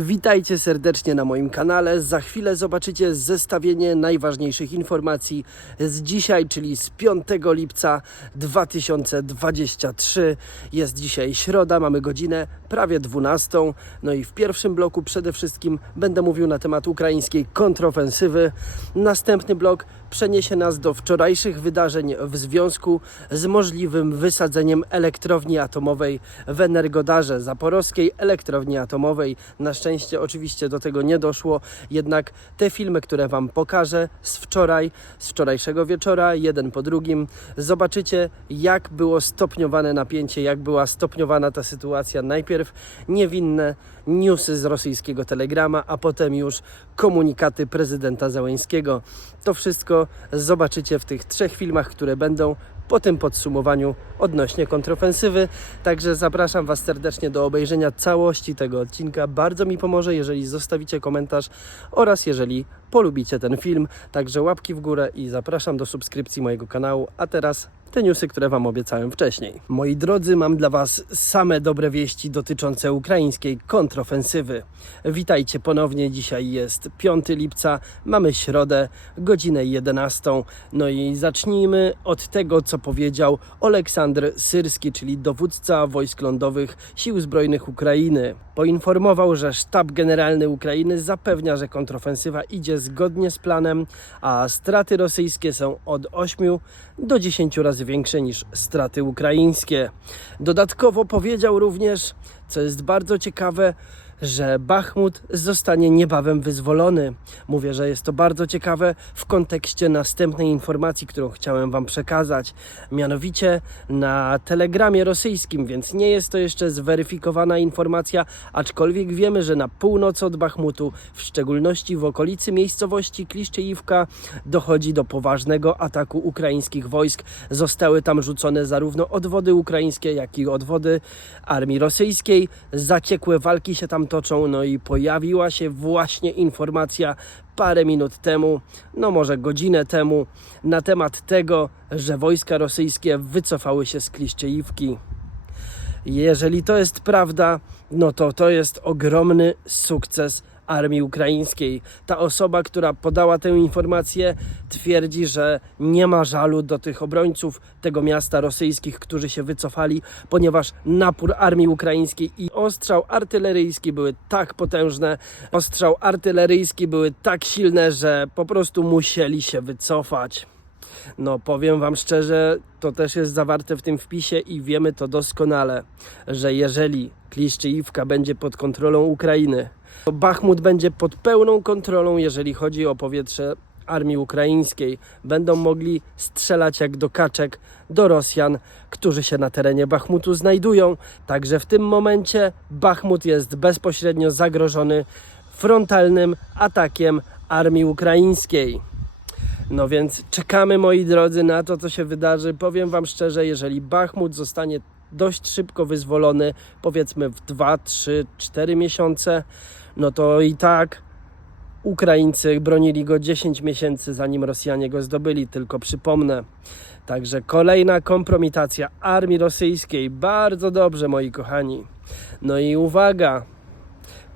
Witajcie serdecznie na moim kanale. Za chwilę zobaczycie zestawienie najważniejszych informacji z dzisiaj, czyli z 5 lipca 2023. Jest dzisiaj środa, mamy godzinę prawie 12. No i w pierwszym bloku przede wszystkim będę mówił na temat ukraińskiej kontrofensywy. Następny blok przeniesie nas do wczorajszych wydarzeń w związku z możliwym wysadzeniem elektrowni atomowej w Energodarze Zaporowskiej, elektrowni atomowej. Na szczęście oczywiście do tego nie doszło, jednak te filmy, które Wam pokażę z wczoraj, z wczorajszego wieczora, jeden po drugim, zobaczycie jak było stopniowane napięcie, jak była stopniowana ta sytuacja. Najpierw niewinne newsy z rosyjskiego telegrama, a potem już komunikaty prezydenta Załęskiego. To wszystko zobaczycie w tych trzech filmach, które będą po tym podsumowaniu odnośnie kontrofensywy. Także zapraszam Was serdecznie do obejrzenia całości tego odcinka. Bardzo mi pomoże, jeżeli zostawicie komentarz oraz jeżeli polubicie ten film. Także łapki w górę i zapraszam do subskrypcji mojego kanału. A teraz te newsy, które Wam obiecałem wcześniej. Moi drodzy, mam dla Was same dobre wieści dotyczące ukraińskiej kontrofensywy. Witajcie ponownie. Dzisiaj jest 5 lipca, mamy środę, godzinę 11. No i zacznijmy od tego, co powiedział Oleksandr Syrski, czyli dowódca wojsk lądowych Sił Zbrojnych Ukrainy. Poinformował, że sztab generalny Ukrainy zapewnia, że kontrofensywa idzie zgodnie z planem, a straty rosyjskie są od 8 do 10 razy większe niż straty ukraińskie. Dodatkowo powiedział również, co jest bardzo ciekawe, że Bachmut zostanie niebawem wyzwolony. Mówię, że jest to bardzo ciekawe w kontekście następnej informacji, którą chciałem Wam przekazać. Mianowicie na telegramie rosyjskim, więc nie jest to jeszcze zweryfikowana informacja, aczkolwiek wiemy, że na północ od Bachmutu, w szczególności w okolicy miejscowości Kliszczyjówka, dochodzi do poważnego ataku ukraińskich wojsk. Zostały tam rzucone zarówno odwody ukraińskie, jak i odwody armii rosyjskiej. Zaciekłe walki się tam toczą, no i pojawiła się właśnie informacja parę minut temu, no może godzinę temu, na temat tego, że wojska rosyjskie wycofały się z Kliszczyjówki. Jeżeli to jest prawda, no to to jest ogromny sukces armii ukraińskiej. Ta osoba, która podała tę informację, twierdzi, że nie ma żalu do tych obrońców tego miasta rosyjskich, którzy się wycofali, ponieważ napór armii ukraińskiej i ostrzał artyleryjski były tak potężne, ostrzał artyleryjski były tak silne, że po prostu musieli się wycofać. No, powiem Wam szczerze, to też jest zawarte w tym wpisie i wiemy to doskonale, że jeżeli Kliszczyjówka będzie pod kontrolą Ukrainy, to Bachmut będzie pod pełną kontrolą, jeżeli chodzi o powietrze armii ukraińskiej. Będą mogli strzelać jak do kaczek do Rosjan, którzy się na terenie Bachmutu znajdują. Także w tym momencie Bachmut jest bezpośrednio zagrożony frontalnym atakiem armii ukraińskiej. No więc czekamy, moi drodzy, na to, co się wydarzy. Powiem Wam szczerze, jeżeli Bachmut zostanie dość szybko wyzwolony, powiedzmy w 2, 3, 4 miesiące, no to i tak Ukraińcy bronili go 10 miesięcy, zanim Rosjanie go zdobyli, tylko przypomnę. Także kolejna kompromitacja armii rosyjskiej. Bardzo dobrze, moi kochani. No i uwaga,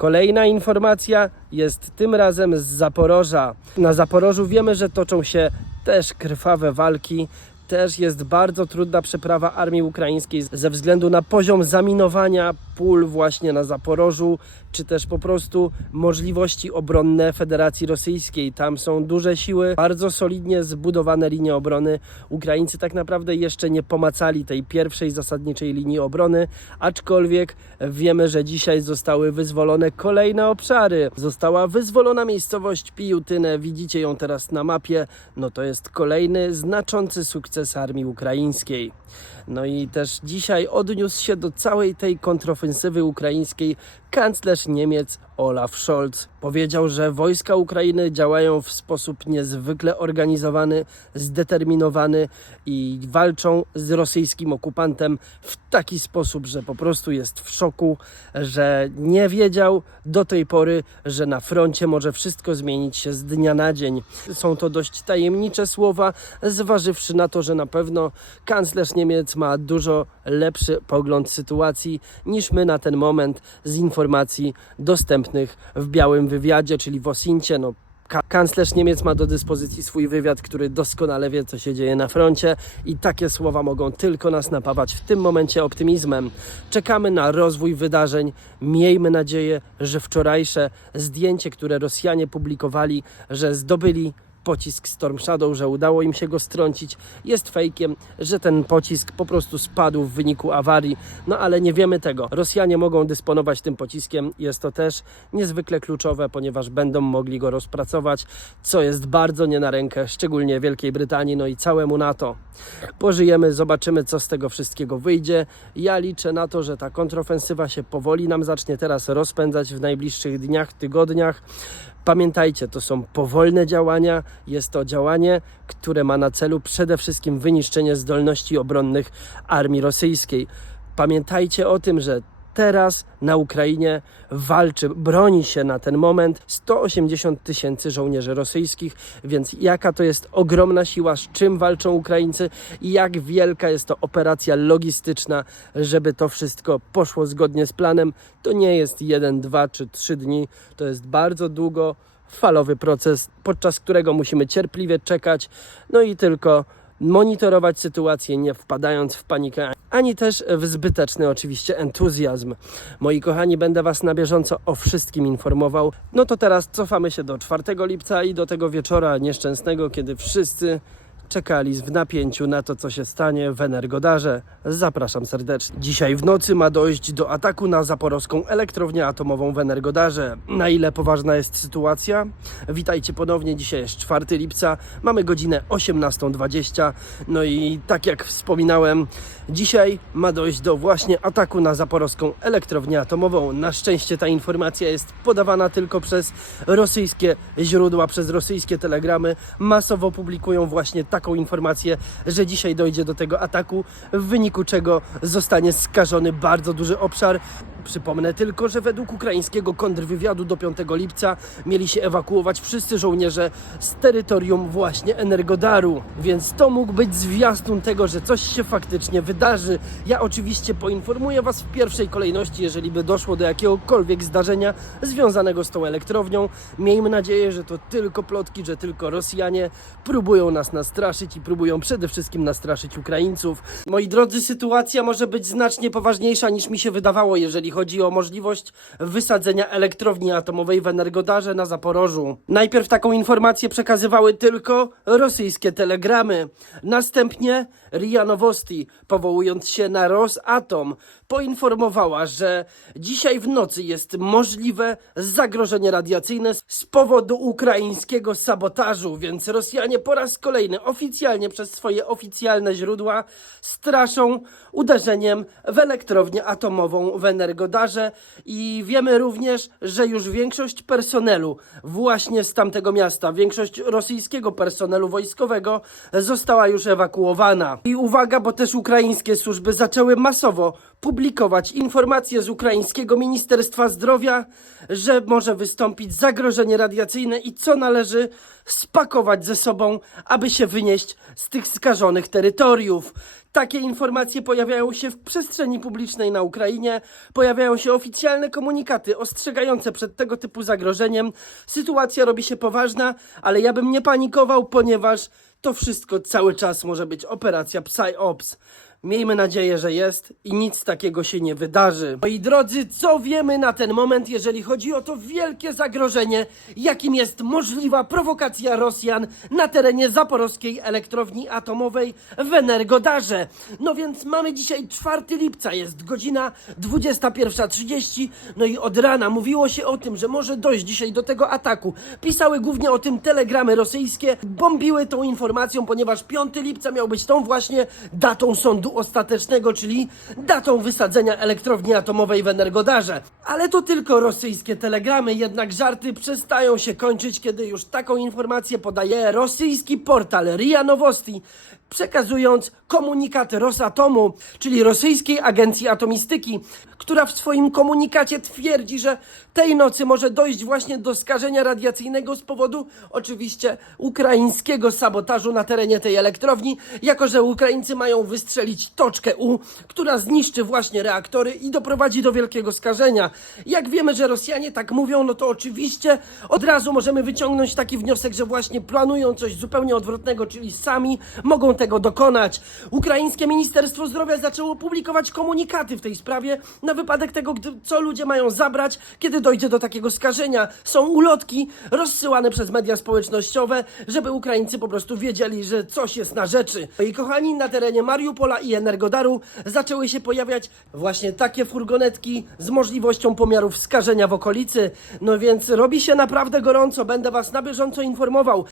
Kolejna informacja jest tym razem z Zaporoża. Na Zaporożu wiemy, że toczą się też krwawe walki. Też jest bardzo trudna przeprawa armii ukraińskiej ze względu na poziom zaminowania pól właśnie na Zaporożu, czy też po prostu możliwości obronne Federacji Rosyjskiej. Tam są duże siły, bardzo solidnie zbudowane linie obrony. Ukraińcy tak naprawdę jeszcze nie pomacali tej pierwszej zasadniczej linii obrony, aczkolwiek wiemy, że dzisiaj zostały wyzwolone kolejne obszary. Została wyzwolona miejscowość Pijutynę, widzicie ją teraz na mapie. No to jest kolejny znaczący sukces armii ukraińskiej. No i też dzisiaj odniósł się do całej tej kontrofensywy ukraińskiej kanclerz Niemiec Olaf Scholz. Powiedział, że wojska Ukrainy działają w sposób niezwykle organizowany, zdeterminowany i walczą z rosyjskim okupantem w taki sposób, że po prostu jest w szoku, że nie wiedział do tej pory, że na froncie może wszystko zmienić się z dnia na dzień. Są to dość tajemnicze słowa, zważywszy na to, że na pewno kanclerz Niemiec ma dużo lepszy pogląd sytuacji niż my na ten moment z informacją informacji dostępnych w białym wywiadzie, czyli w Osincie. No, Ka- Kanclerz Niemiec ma do dyspozycji swój wywiad, który doskonale wie, co się dzieje na froncie, i takie słowa mogą tylko nas napawać w tym momencie optymizmem. Czekamy na rozwój wydarzeń. Miejmy nadzieję, że wczorajsze zdjęcie, które Rosjanie publikowali, że zdobyli pocisk Storm Shadow, że udało im się go strącić, jest fejkiem, że ten pocisk po prostu spadł w wyniku awarii. No ale nie wiemy tego. Rosjanie mogą dysponować tym pociskiem. Jest to też niezwykle kluczowe, ponieważ będą mogli go rozpracować, co jest bardzo nie na rękę, szczególnie Wielkiej Brytanii, no i całemu NATO. Pożyjemy, zobaczymy, co z tego wszystkiego wyjdzie. Ja liczę na to, że ta kontrofensywa się powoli nam zacznie teraz rozpędzać w najbliższych dniach, tygodniach. Pamiętajcie, to są powolne działania. Jest to działanie, które ma na celu przede wszystkim wyniszczenie zdolności obronnych armii rosyjskiej. Pamiętajcie o tym, że teraz na Ukrainie walczy, broni się na ten moment 180 tysięcy żołnierzy rosyjskich, więc jaka to jest ogromna siła, z czym walczą Ukraińcy i jak wielka jest to operacja logistyczna, żeby to wszystko poszło zgodnie z planem. To nie jest jeden, dwa czy trzy dni, to jest bardzo długo falowy proces, podczas którego musimy cierpliwie czekać, no i tylko monitorować sytuację, nie wpadając w panikę, ani też w zbyteczny oczywiście entuzjazm. Moi kochani, będę Was na bieżąco o wszystkim informował. No to teraz cofamy się do 4 lipca i do tego wieczora nieszczęsnego, kiedy wszyscy czekali w napięciu na to, co się stanie w Energodarze. Zapraszam serdecznie. Dzisiaj w nocy ma dojść do ataku na zaporowską elektrownię atomową w Energodarze. Na ile poważna jest sytuacja? Witajcie ponownie. Dzisiaj jest 4 lipca. Mamy godzinę 18.20. No i tak jak wspominałem, dzisiaj ma dojść do właśnie ataku na zaporowską elektrownię atomową. Na szczęście ta informacja jest podawana tylko przez rosyjskie źródła, przez rosyjskie telegramy. Masowo publikują właśnie taką informację, że dzisiaj dojdzie do tego ataku, w wyniku czego zostanie skażony bardzo duży obszar. Przypomnę tylko, że według ukraińskiego kontrwywiadu do 5 lipca mieli się ewakuować wszyscy żołnierze z terytorium właśnie Energodaru, więc to mógł być zwiastun tego, że coś się faktycznie wydarzy. Ja oczywiście poinformuję Was w pierwszej kolejności, jeżeli by doszło do jakiegokolwiek zdarzenia związanego z tą elektrownią. Miejmy nadzieję, że to tylko plotki, że tylko Rosjanie próbują nas nastraszyć i próbują przede wszystkim nastraszyć Ukraińców. Moi drodzy, sytuacja może być znacznie poważniejsza niż mi się wydawało, jeżeli chodzi o możliwość wysadzenia elektrowni atomowej w Energodarze na Zaporożu. Najpierw taką informację przekazywały tylko rosyjskie telegramy. Następnie RIA Nowosti, powołując się na Rosatom, poinformowała, że dzisiaj w nocy jest możliwe zagrożenie radiacyjne z powodu ukraińskiego sabotażu, więc Rosjanie po raz kolejny oficjalnie przez swoje oficjalne źródła straszą uderzeniem w elektrownię atomową w Energodarze i wiemy również, że już większość personelu właśnie z tamtego miasta, większość rosyjskiego personelu wojskowego została już ewakuowana. I uwaga, bo też ukraińskie służby zaczęły masowo publikować informacje z ukraińskiego Ministerstwa Zdrowia, że może wystąpić zagrożenie radiacyjne i co należy spakować ze sobą, aby się wynieść z tych skażonych terytoriów. Takie informacje pojawiają się w przestrzeni publicznej na Ukrainie, pojawiają się oficjalne komunikaty ostrzegające przed tego typu zagrożeniem. Sytuacja robi się poważna, ale ja bym nie panikował, ponieważ to wszystko cały czas może być operacja PsyOps. Miejmy nadzieję, że jest i nic takiego się nie wydarzy. Moi drodzy, co wiemy na ten moment, jeżeli chodzi o to wielkie zagrożenie, jakim jest możliwa prowokacja Rosjan na terenie zaporowskiej elektrowni atomowej w Energodarze? No więc mamy dzisiaj 4 lipca, jest godzina 21.30, no i od rana mówiło się o tym, że może dojść dzisiaj do tego ataku. Pisały głównie o tym telegramy rosyjskie, bombiły tą informacją, ponieważ 5 lipca miał być tą właśnie datą sądu ostatecznego, czyli datą wysadzenia elektrowni atomowej w Energodarze. Ale to tylko rosyjskie telegramy, jednak żarty przestają się kończyć, kiedy już taką informację podaje rosyjski portal RIA Nowosti, przekazując komunikat Rosatomu, czyli rosyjskiej agencji atomistyki, która w swoim komunikacie twierdzi, że tej nocy może dojść właśnie do skażenia radiacyjnego z powodu oczywiście ukraińskiego sabotażu na terenie tej elektrowni, jako że Ukraińcy mają wystrzelić toczkę U, która zniszczy właśnie reaktory i doprowadzi do wielkiego skażenia. Jak wiemy, że Rosjanie tak mówią, no to oczywiście od razu możemy wyciągnąć taki wniosek, że właśnie planują coś zupełnie odwrotnego, czyli sami mogą tego dokonać. Ukraińskie Ministerstwo Zdrowia zaczęło publikować komunikaty w tej sprawie na wypadek tego, co ludzie mają zabrać, kiedy dojdzie do takiego skażenia. Są ulotki rozsyłane przez media społecznościowe, żeby Ukraińcy po prostu wiedzieli, że coś jest na rzeczy. I kochani, na terenie Mariupola i Energodaru zaczęły się pojawiać właśnie takie furgonetki z możliwością pomiarów skażenia w okolicy. No więc robi się naprawdę gorąco, będę Was na bieżąco informował.